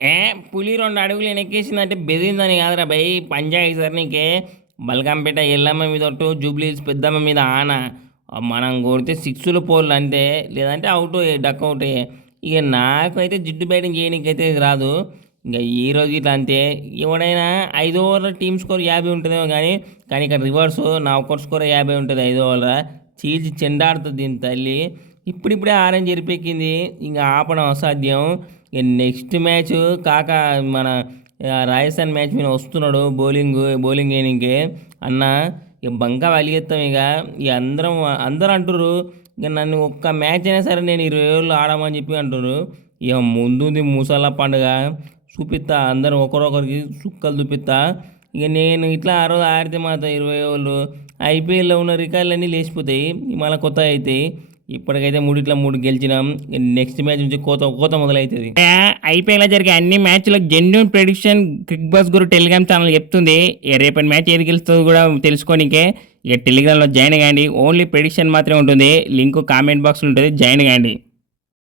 ఏ పులి 2 అడుగులు వెనక్కేసిందంటే బెదిరిందని కాదురా భయ్. పంజాయి సార్ నీకే బల్కంపేట ఎల్లమ్మ మీద ఒట్టు, జూబ్లీహిల్స్ పెద్దమ్మ మీద ఆన. మనం కొడితే సిక్స్‌లు, ఫోర్‌లు అంతే. లేదంటే ఔటు, డకౌటే. ఇక నాకైతే జిడ్డు బ్యాటింగ్ చేయనీకైతే రాదు. ఇంక ఈరోజు ఇట్లా అంతే. ఎవడైనా 5 ఓవర్ల టీమ్ స్కోర్ 50 ఉంటదేమో గానీ, కానీ ఇక్కడ రివర్సు నా ఒక్కరి స్కోర్ 50 ఉంటది 5 ఓవర్ల. చీల్చి చెండాడుతది దీని తల్లి. ఇప్పుడిప్పుడే ఆరెంజ్ ఎరిపెక్కింది. ఇంక ఆపడం అసాధ్యం. ఇక నెక్స్ట్ మ్యాచ్ కాక మన రాజస్థాన్ మ్యాచ్ మీద వస్తున్నాడు బౌలింగ్ వేయనీకే. అన్న ఇక బంకా వలిగెత్తాం ఇక. ఇక అందరూ అంటుర్రు ఇక నన్ను ఒక్క మ్యాచ్ అయినా సరే నేను 20 ఓవర్లు ఆడమని చెప్పి అంటుర్రు. ఇక ముందుంది ముసళ్ళ పండుగ. చూపిస్తా అందరూ ఒకరొకరికి చుక్కలు చూపిస్తా. ఇక నేను ఇట్లా ఆ రోజు ఆడితే మాత్రం 20 ఓవర్లు ఐపీఎల్‌లో ఉన్న రికార్డులన్నీ లేచిపోతాయి. మళ్ళీ కొత్తగా అవుతాయి. ఇప్పటికైతే 3 గెలిచినాం. నెక్స్ట్ మ్యాచ్ నుంచి కోత మొదలవుతుంది. ఐపీఎల్లో జరిగే అన్ని మ్యాచ్లకు జెన్యున్ ప్రెడిక్షన్ క్రిక్ బస్ గురు టెలిగ్రామ్ ఛానల్ చెప్తుంది. ఇక రేపటి మ్యాచ్ ఏది గెలుస్తుందో కూడా తెలుసుకోనికే ఇక టెలిగ్రామ్లో జాయిన్ కాండి. ఓన్లీ ప్రెడిక్షన్ మాత్రమే ఉంటుంది. లింక్ కామెంట్ బాక్స్లో ఉంటుంది, జాయిన్ కాండి.